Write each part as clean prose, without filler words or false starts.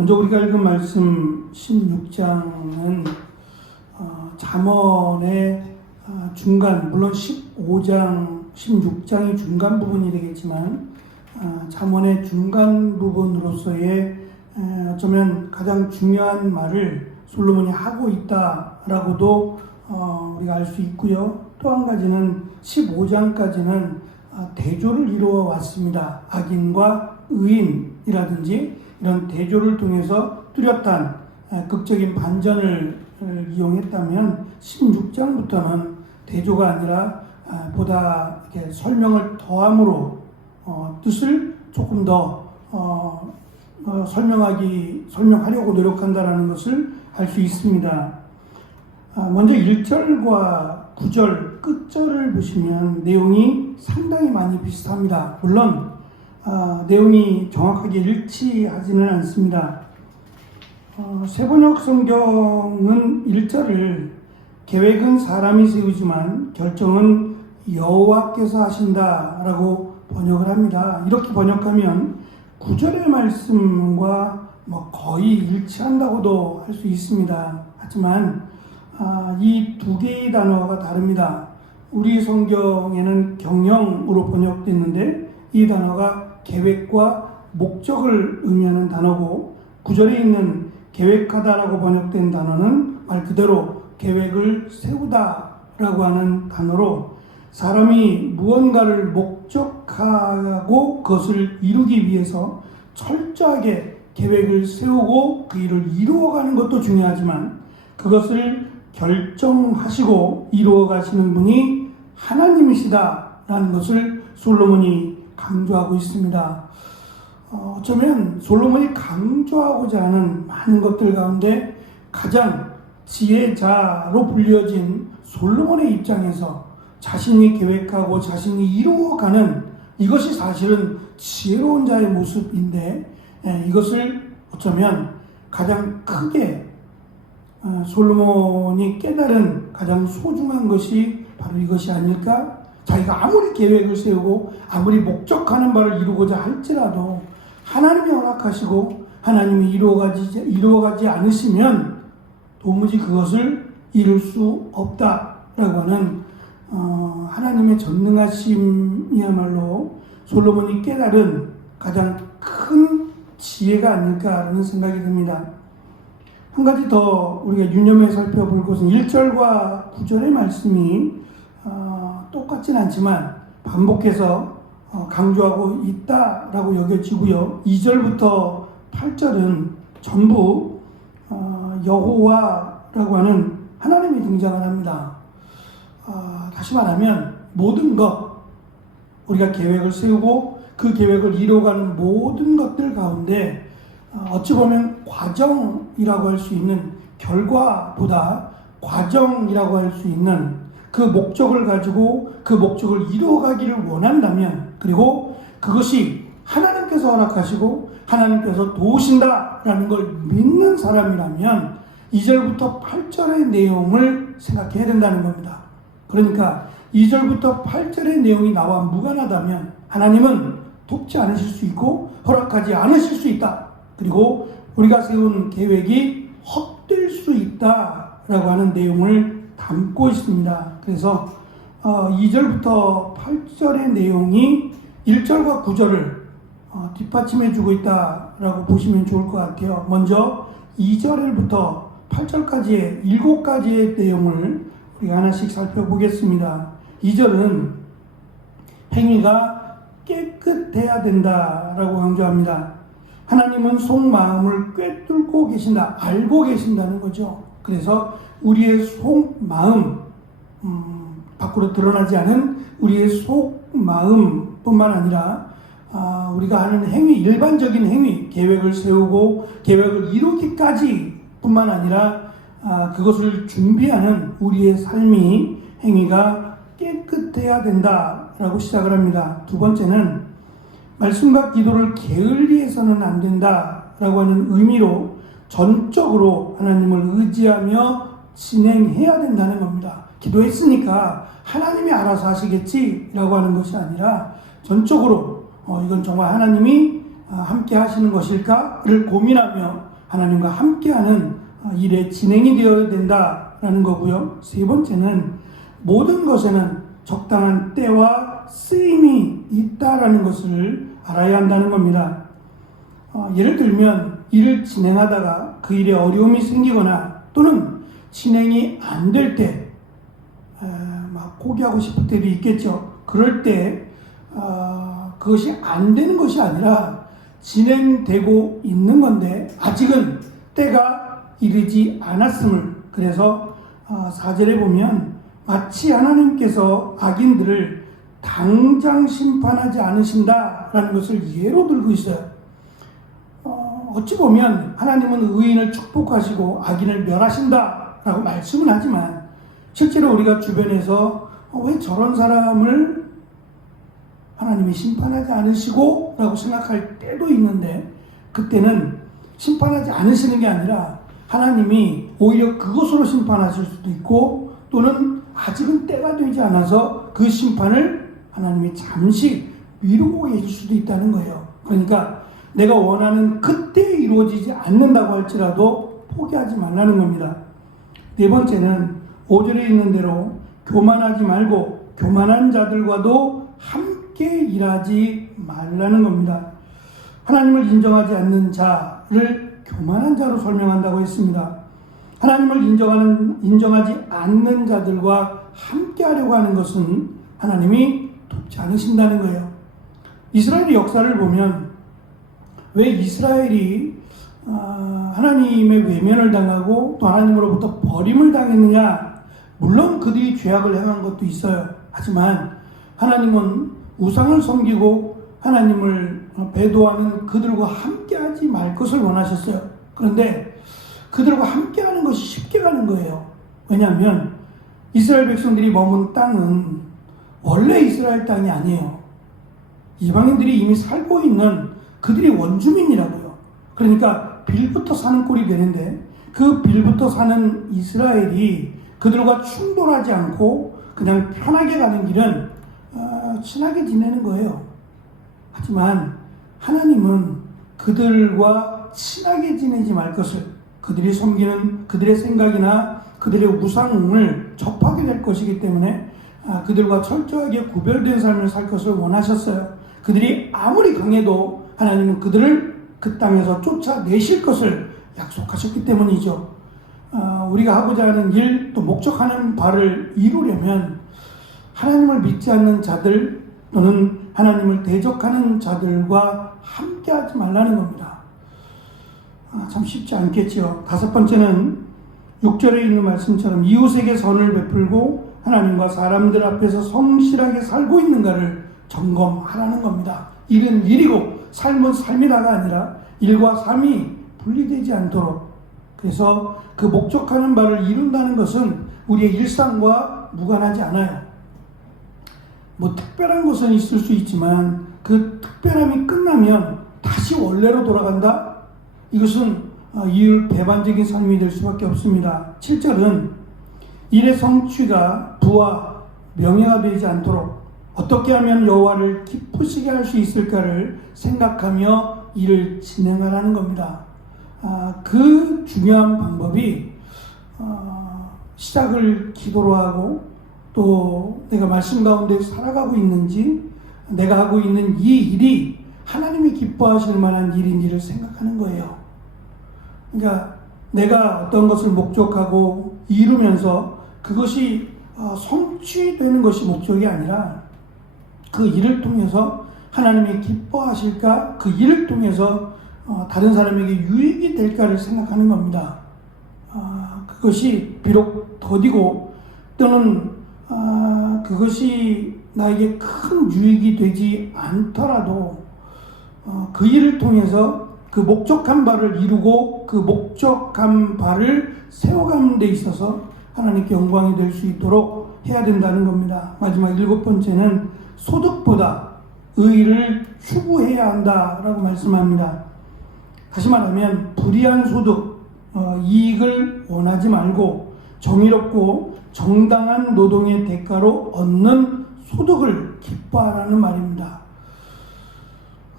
먼저 우리가 읽은 말씀 16장은 잠언의 중간, 물론 15장, 16장이 중간 부분이 되겠지만 잠언의 중간 부분으로서의 어쩌면 가장 중요한 말을 솔로몬이 하고 있다라고도 우리가 알 수 있고요. 또 한 가지는 15장까지는 대조를 이루어 왔습니다. 악인과 의인이라든지 이런 대조를 통해서 뚜렷한 극적인 반전을 이용했다면 16장부터는 대조가 아니라 보다 이렇게 설명을 더함으로 뜻을 조금 더 설명하려고 노력한다는 것을 알 수 있습니다. 먼저 1절과 9절 끝절을 보시면 내용이 상당히 많이 비슷합니다. 물론 내용이 정확하게 일치하지는 않습니다. 세번역 성경은 1절을 계획은 사람이 세우지만 결정은 여호와께서 하신다라고 번역을 합니다. 이렇게 번역하면 9절의 말씀과 거의 일치한다고도 할 수 있습니다. 하지만 이 두 개의 단어가 다릅니다. 우리 성경에는 경영으로 번역됐는데 이 단어가 계획과 목적을 의미하는 단어고 9절에 있는 계획하다라고 번역된 단어는 말 그대로 계획을 세우다라고 하는 단어로 사람이 무언가를 목적하고 그것을 이루기 위해서 철저하게 계획을 세우고 그 일을 이루어가는 것도 중요하지만 그것을 결정하시고 이루어가시는 분이 하나님이시다라는 것을 솔로몬이 강조하고 있습니다. 어쩌면 솔로몬이 강조하고자 하는 많은 것들 가운데 가장 지혜자로 불려진 솔로몬의 입장에서 자신이 계획하고 자신이 이루어가는 이것이 사실은 지혜로운 자의 모습인데 이것을 어쩌면 가장 크게 솔로몬이 깨달은 가장 소중한 것이 바로 이것이 아닐까? 자기가 아무리 계획을 세우고 아무리 목적하는 바를 이루고자 할지라도 하나님이 허락하시고 하나님이 이루어가지 않으시면 도무지 그것을 이룰 수 없다라고 하는 하나님의 전능하심이야말로 솔로몬이 깨달은 가장 큰 지혜가 아닐까라는 생각이 듭니다. 한 가지 더 우리가 유념해 살펴볼 것은 1절과 9절의 말씀이 똑같진 않지만 반복해서 강조하고 있다라고 여겨지고요. 2절부터 8절은 전부 여호와라고 하는 하나님이 등장을 합니다. 다시 말하면 모든 것, 우리가 계획을 세우고 그 계획을 이루어가는 모든 것들 가운데 어찌 보면 과정이라고 할 수 있는 결과보다 과정이라고 할 수 있는 그 목적을 가지고 그 목적을 이루어가기를 원한다면 그리고 그것이 하나님께서 허락하시고 하나님께서 도우신다라는 걸 믿는 사람이라면 2절부터 8절의 내용을 생각해야 된다는 겁니다. 그러니까 2절부터 8절의 내용이 나와 무관하다면 하나님은 돕지 않으실 수 있고 허락하지 않으실 수 있다. 그리고 우리가 세운 계획이 헛될 수 있다라고 하는 내용을 담고 있습니다. 그래서 2절부터 8절의 내용이 1절과 9절을 뒷받침해주고 있다라고 보시면 좋을 것 같아요. 먼저 2절부터 8절까지의 7가지의 내용을 우리가 하나씩 살펴보겠습니다. 2절은 행위가 깨끗해야 된다라고 강조합니다. 하나님은 속마음을 꿰뚫고 계신다, 알고 계신다는 거죠. 그래서 우리의 속마음, 밖으로 드러나지 않은 우리의 속마음뿐만 아니라 우리가 하는 행위, 일반적인 행위, 계획을 세우고 계획을 이루기까지 뿐만 아니라 그것을 준비하는 우리의 삶이 행위가 깨끗해야 된다라고 시작을 합니다. 두 번째는 말씀과 기도를 게을리해서는 안 된다라고 하는 의미로 전적으로 하나님을 의지하며 진행해야 된다는 겁니다. 기도했으니까 하나님이 알아서 하시겠지라고 하는 것이 아니라 전적으로 이건 정말 하나님이 함께 하시는 것일까를 고민하며 하나님과 함께하는 일의 진행이 되어야 된다라는 거고요. 세 번째는 모든 것에는 적당한 때와 쓰임이 있다라는 것을 알아야 한다는 겁니다. 예를 들면 일을 진행하다가 그 일에 어려움이 생기거나 또는 진행이 안 될 때 막 포기하고 싶을 때도 있겠죠. 그럴 때 그것이 안 되는 것이 아니라 진행되고 있는 건데 아직은 때가 이르지 않았음을, 그래서 4절에 보면 마치 하나님께서 악인들을 당장 심판하지 않으신다라는 것을 예로 들고 있어요. 어찌 보면 하나님은 의인을 축복하시고 악인을 멸하신다라고 말씀은 하지만 실제로 우리가 주변에서 왜 저런 사람을 하나님이 심판하지 않으시고 라고 생각할 때도 있는데, 그때는 심판하지 않으시는 게 아니라 하나님이 오히려 그것으로 심판하실 수도 있고, 또는 아직은 때가 되지 않아서 그 심판을 하나님이 잠시 미루고 계실 수도 있다는 거예요. 그러니까 내가 원하는 그때 이루어지지 않는다고 할지라도 포기하지 말라는 겁니다. 네 번째는 5절에 있는 대로 교만하지 말고 교만한 자들과도 함께 일하지 말라는 겁니다. 하나님을 인정하지 않는 자를 교만한 자로 설명한다고 했습니다. 하나님을 인정하지 않는 자들과 함께 하려고 하는 것은 하나님이 돕지 않으신다는 거예요. 이스라엘의 역사를 보면 왜 이스라엘이 하나님의 외면을 당하고 또 하나님으로부터 버림을 당했느냐? 물론 그들이 죄악을 행한 것도 있어요. 하지만 하나님은 우상을 섬기고 하나님을 배도하는 그들과 함께하지 말 것을 원하셨어요. 그런데 그들과 함께하는 것이 쉽게 가는 거예요. 왜냐하면 이스라엘 백성들이 머문 땅은 원래 이스라엘 땅이 아니에요. 이방인들이 이미 살고 있는 그들이 원주민이라고요. 그러니까 빌부터 사는 꼴이 되는데 그 빌부터 사는 이스라엘이 그들과 충돌하지 않고 그냥 편하게 가는 길은 친하게 지내는 거예요. 하지만 하나님은 그들과 친하게 지내지 말 것을, 그들이 섬기는 그들의 생각이나 그들의 우상을 접하게 될 것이기 때문에 그들과 철저하게 구별된 삶을 살 것을 원하셨어요. 그들이 아무리 강해도 하나님은 그들을 그 땅에서 쫓아내실 것을 약속하셨기 때문이죠. 우리가 하고자 하는 일, 또 목적하는 바를 이루려면 하나님을 믿지 않는 자들 또는 하나님을 대적하는 자들과 함께하지 말라는 겁니다. 참 쉽지 않겠죠. 다섯 번째는 6절에 있는 말씀처럼 이웃에게 선을 베풀고 하나님과 사람들 앞에서 성실하게 살고 있는가를 점검하라는 겁니다. 일은 일이고 삶은 삶이다가 아니라 일과 삶이 분리되지 않도록, 그래서 그 목적하는 바를 이룬다는 것은 우리의 일상과 무관하지 않아요. 특별한 것은 있을 수 있지만 그 특별함이 끝나면 다시 원래로 돌아간다? 이것은 이율 배반적인 삶이 될 수밖에 없습니다. 7절은 일의 성취가 부와 명예가 되지 않도록 어떻게 하면 여호와를 기쁘시게 할 수 있을까를 생각하며 일을 진행하라는 겁니다. 그 중요한 방법이 시작을 기도로 하고 또 내가 말씀 가운데 살아가고 있는지, 내가 하고 있는 이 일이 하나님이 기뻐하실 만한 일인지를 생각하는 거예요. 그러니까 내가 어떤 것을 목적하고 이루면서 그것이 성취되는 것이 목적이 아니라 그 일을 통해서 하나님이 기뻐하실까, 그 일을 통해서 다른 사람에게 유익이 될까를 생각하는 겁니다. 그것이 비록 더디고 또는 그것이 나에게 큰 유익이 되지 않더라도 그 일을 통해서 그 목적한 바를 이루고 그 목적한 바를 세워가는 데 있어서 하나님께 영광이 될 수 있도록 해야 된다는 겁니다. 마지막 7번째는 소득보다 의를 추구해야 한다라고 말씀합니다. 다시 말하면 불이한 소득, 이익을 원하지 말고 정의롭고 정당한 노동의 대가로 얻는 소득을 기뻐하라는 말입니다.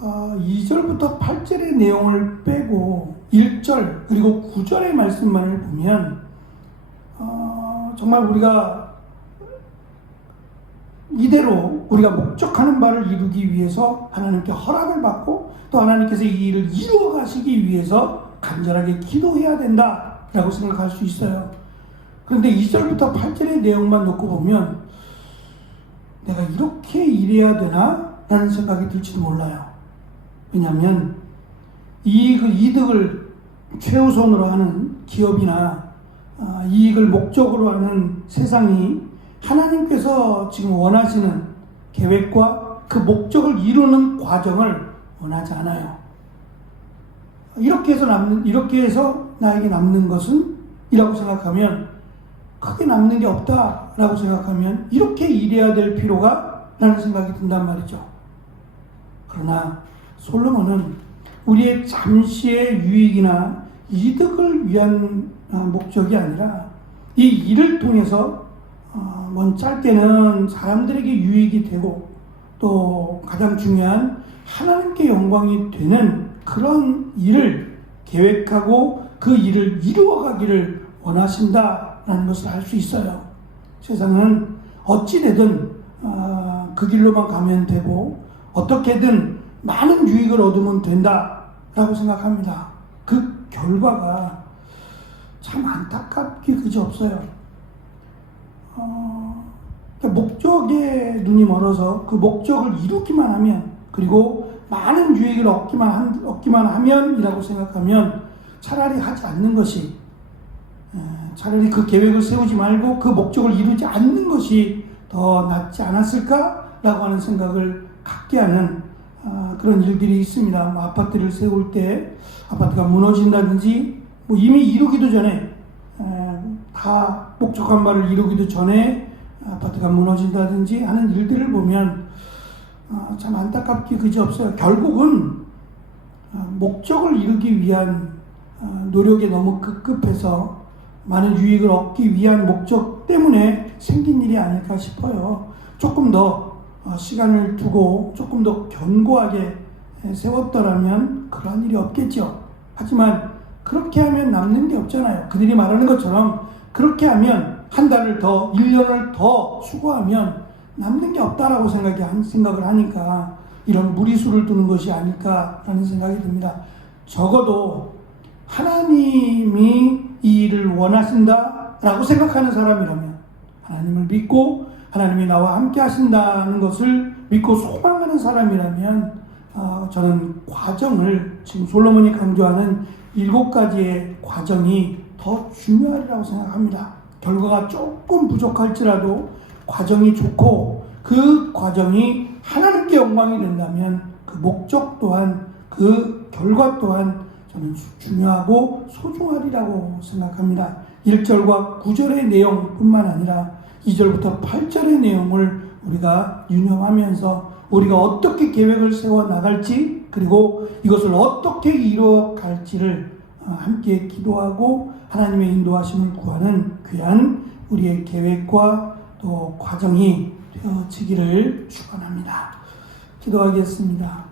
2절부터 8절의 내용을 빼고 1절 그리고 9절의 말씀만을 보면 정말 우리가 이대로 우리가 목적하는 바를 이루기 위해서 하나님께 허락을 받고 또 하나님께서 이 일을 이루어 가시기 위해서 간절하게 기도해야 된다라고 생각할 수 있어요. 그런데 2절부터 8절의 내용만 놓고 보면 내가 이렇게 일해야 되나? 라는 생각이 들지도 몰라요. 왜냐하면 이득을 최우선으로 하는 기업이나 이익을 목적으로 하는 세상이 하나님께서 지금 원하시는 계획과 그 목적을 이루는 과정을 원하지 않아요. 이렇게 해서 나에게 남는 것은 이라고 생각하면 크게 남는 게 없다라고 생각하면 이렇게 일해야 될 필요가 라는 생각이 든단 말이죠. 그러나 솔로몬은 우리의 잠시의 유익이나 이득을 위한 목적이 아니라 이 일을 통해서 짧게는 사람들에게 유익이 되고 또 가장 중요한 하나님께 영광이 되는 그런 일을 계획하고 그 일을 이루어가기를 원하신다라는 것을 알 수 있어요. 세상은 어찌되든 그 길로만 가면 되고 어떻게든 많은 유익을 얻으면 된다라고 생각합니다. 그 결과가 참 안타깝게 그지없어요. 목적에 눈이 멀어서 그 목적을 이루기만 하면 그리고 많은 유익을 얻기만 하면이라고 생각하면 차라리 하지 않는 것이 차라리 그 계획을 세우지 말고 그 목적을 이루지 않는 것이 더 낫지 않았을까라고 하는 생각을 갖게 하는 그런 일들이 있습니다. 아파트를 세울 때 아파트가 무너진다든지 이미 이루기도 전에 다 목적한 바를 이루기도 전에 아파트가 무너진다든지 하는 일들을 보면 참 안타깝게 그지없어요. 결국은 목적을 이루기 위한 노력에 너무 급급해서 많은 유익을 얻기 위한 목적 때문에 생긴 일이 아닐까 싶어요. 조금 더 시간을 두고 조금 더 견고하게 세웠더라면 그런 일이 없겠죠. 하지만 그렇게 하면 남는 게 없잖아요. 그들이 말하는 것처럼 그렇게 하면 한 달을 더 1년을 더 수고하면 남는 게 없다라고 생각을 하니까 이런 무리수를 두는 것이 아닐까라는 생각이 듭니다. 적어도 하나님이 이 일을 원하신다라고 생각하는 사람이라면 하나님을 믿고 하나님이 나와 함께 하신다는 것을 믿고 소망하는 사람이라면 저는 과정을 지금 솔로몬이 강조하는 7가지의 과정이 더 중요하리라고 생각합니다. 결과가 조금 부족할지라도 과정이 좋고 그 과정이 하나님께 영광이 된다면 그 목적 또한 그 결과 또한 저는 중요하고 소중하리라고 생각합니다. 1절과 9절의 내용뿐만 아니라 2절부터 8절의 내용을 우리가 유념하면서 우리가 어떻게 계획을 세워 나갈지 그리고 이것을 어떻게 이루어갈지를 함께 기도하고 하나님의 인도하심을 구하는 귀한 우리의 계획과 또 과정이 되어지기를 축원합니다. 기도하겠습니다.